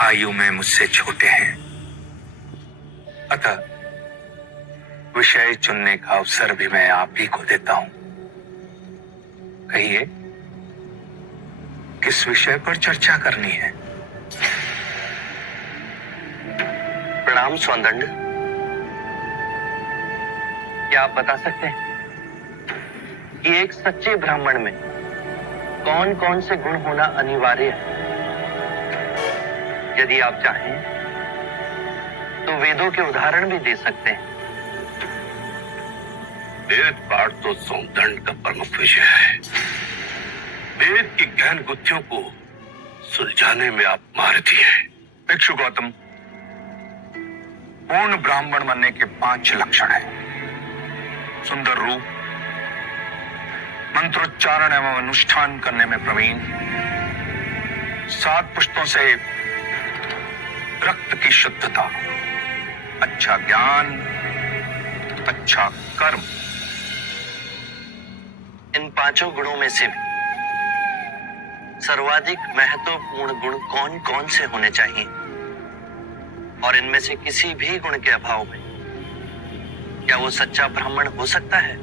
आयु में मुझसे छोटे हैं, अतः विषय चुनने का अवसर भी मैं आप ही को देता हूं। कहिए, किस विषय पर चर्चा करनी है? प्रणाम सौंदंड। क्या आप बता सकते हैं कि एक सच्चे ब्राह्मण में कौन कौन से गुण होना अनिवार्य है? यदि आप चाहें तो वेदों के उदाहरण भी दे सकते हैं। वेद पाठ तो सौंदंड का प्रमुख विषय है। वेद की गहन गुत्थियों को सुलझाने में आप महारथी हैं। भिक्षु गौतम, पूर्ण ब्राह्मण बनने के 5 लक्षण हैं। सुंदर रूप, मंत्रोच्चारण एवं अनुष्ठान करने में प्रवीण, 7 पुष्टों से रक्त की शुद्धता, अच्छा ज्ञान, अच्छा कर्म। इन 5 गुणों में से भी सर्वाधिक महत्वपूर्ण गुण कौन कौन से होने चाहिए? और इनमें से किसी भी गुण के अभाव में क्या वो सच्चा ब्राह्मण हो सकता है?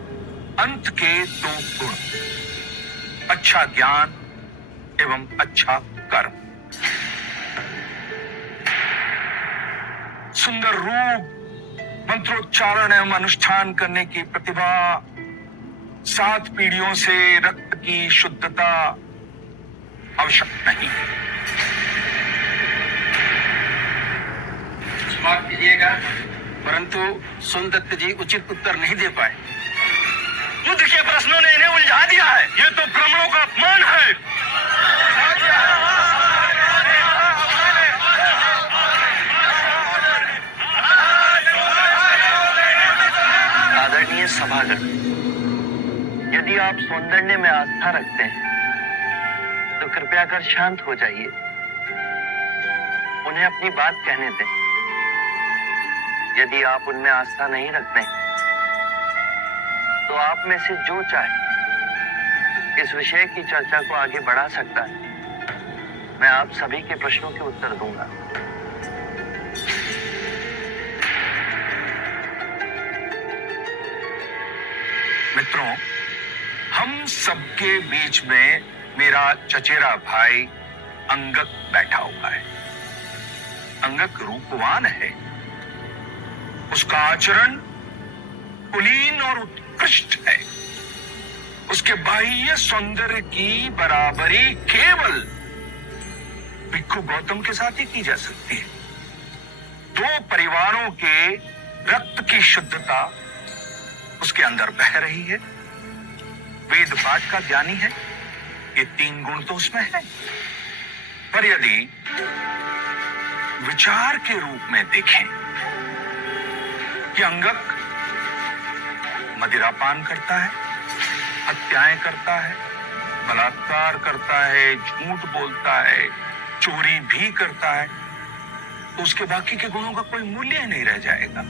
अंत के 2 गुण, अच्छा ज्ञान एवं अच्छा कर्म। सुंदर रूप, मंत्रोच्चारण एवं अनुष्ठान करने की प्रतिभा, 7 पीढ़ियों से रक्त की शुद्धता आवश्यक नहीं। माफ कीजिएगा, परंतु सोनदत्त जी उचित उत्तर नहीं दे पाए। युद्ध के प्रश्नों ने इन्हें उलझा दिया है। ये तो ब्राह्मणों का अपमान है। आदरणीय सभागण, यदि आप सौंदर्य में आस्था रखते हैं तो कृपया कर शांत हो जाइए। उन्हें अपनी बात कहने दें। यदि आप उनमें आस्था नहीं रखते तो आप में से जो चाहे इस विषय की चर्चा को आगे बढ़ा सकता है। मैं आप सभी के प्रश्नों के उत्तर दूंगा। मित्रों, हम सबके बीच में मेरा चचेरा भाई अंगक बैठा हुआ है। अंगक रूपवान है, उसका आचरण कुलीन और उत्कृष्ट है। उसके बाह्य सौंदर्य की बराबरी केवल भिक्षु गौतम के साथ ही की जा सकती है। 2 परिवारों के रक्त की शुद्धता उसके अंदर बह रही है। वेद पाठ का ज्ञानी है, ये 3 गुण तो उसमें है। पर यदि विचार के रूप में देखें कि अंगक मदिरापान करता है, हत्याएं करता है, बलात्कार करता है, झूठ बोलता है, चोरी भी करता है, तो उसके बाकी के गुणों का कोई मूल्य ही नहीं रह जाएगा।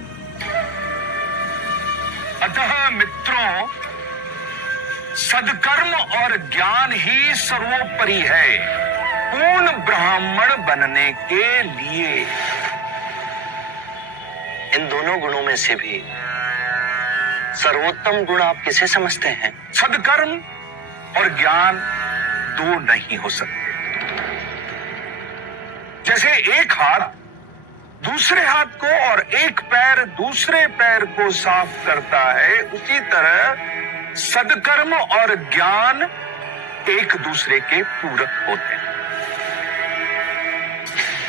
अतः मित्रों, सदकर्म और ज्ञान ही सर्वोपरि है पूर्ण ब्राह्मण बनने के लिए। इन दोनों गुणों में से भी सर्वोत्तम गुण आप किसे समझते हैं? सदकर्म और ज्ञान 2 नहीं हो सकते। जैसे एक हाथ दूसरे हाथ को और एक पैर दूसरे पैर को साफ करता है, उसी तरह सदकर्म और ज्ञान एक दूसरे के पूरक होते हैं।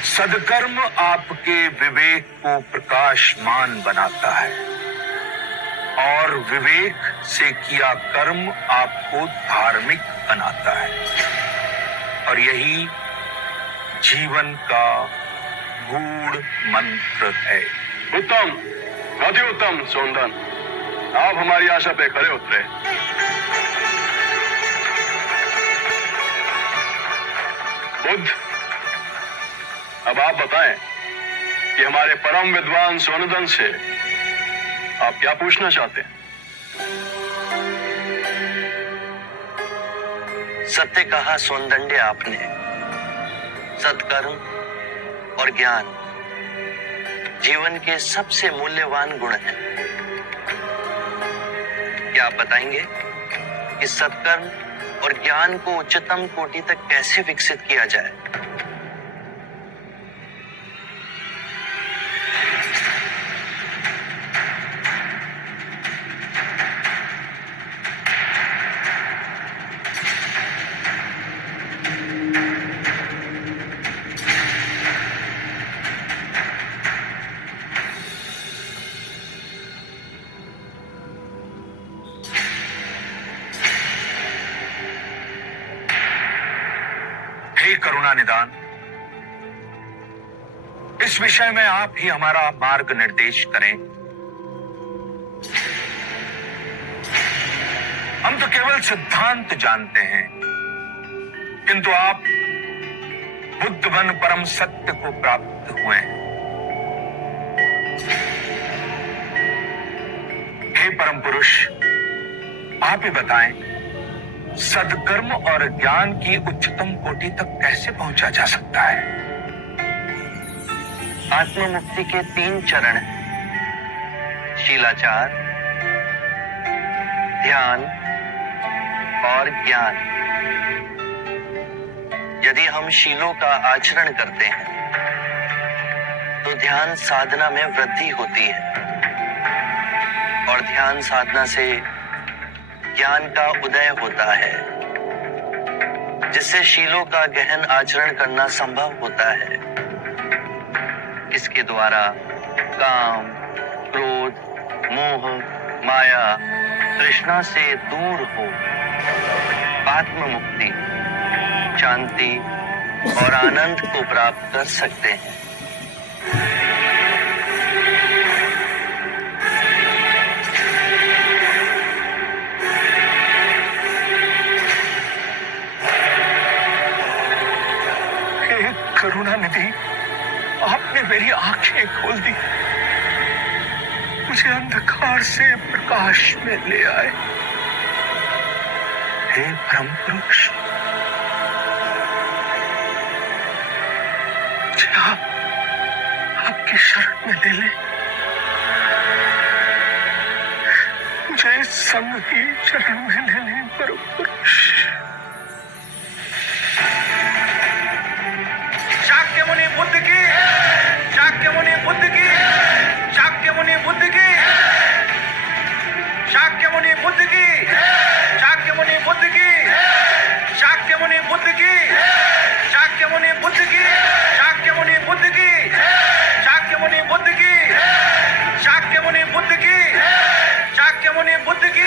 सदकर्म आपके विवेक को प्रकाशमान बनाता है और विवेक से किया कर्म आपको धार्मिक बनाता है, और यही जीवन का गूढ़ मंत्र है। उत्तम, अति उत्तम सौंदन, आप हमारी आशा पे खरे उतरे। बुद्ध, अब आप बताएं कि हमारे परम विद्वान सोनदन से आप क्या पूछना चाहते हैं? सत्य कहा सौंदंड्य आपने। सत्कर्म और ज्ञान जीवन के सबसे मूल्यवान गुण हैं। क्या आप बताएंगे कि सत्कर्म और ज्ञान को उच्चतम कोटि तक कैसे विकसित किया जाए? हे करुणा निदान, इस विषय में आप ही हमारा मार्ग निर्देश करें। हम तो केवल सिद्धांत जानते हैं, किंतु आप बुद्ध बन परम सत्य को प्राप्त हुए हैं। हे परम पुरुष, आप ही बताएं, सदकर्म और ज्ञान की उच्चतम कोटि तक कैसे पहुंचा जा सकता है? आत्म मुक्ति के 3 चरण हैं: शीलाचार, ध्यान और ज्ञान। यदि हम शीलों का आचरण करते हैं तो ध्यान साधना में वृद्धि होती है, और ध्यान साधना से ज्ञान का उदय होता है, जिससे शीलों का गहन आचरण करना संभव होता है। इसके द्वारा काम, क्रोध, मोह, माया, तृष्णा से दूर हो आत्म मुक्ति, शांति और आनंद को प्राप्त कर सकते हैं। करुणा निधि, आपने मेरी आंखें खोल दी, मुझे अंधकार से प्रकाश में ले आए। हे परम पुरुष, मुझे आपकी शरण में ले ले, मुझे संग की शरण में ले ले परम पुरुष। शाक्यमुनि बुद्ध की, शाक्यमुनि बुद्ध की, शाक्यमुनि बुद्ध की, शाक्यमुनि बुद्ध की, शाक्यमुनि बुद्ध की, शाक्यमुनि बुद्ध की, शाक्यमुनि बुद्ध की, शाक्यमुनि बुद्ध की, शाक्यमुनि बुद्ध की, शाक्यमुनि बुद्ध की, शाक्यमुनि बुद्ध की।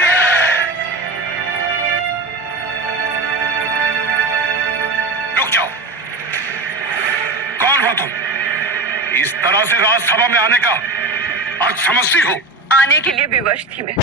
रुक जाओ, कौन हो तुम? इस तरह से राजसभा में आने का अर्थ समझती हो? आने के लिए विवश थी मैं।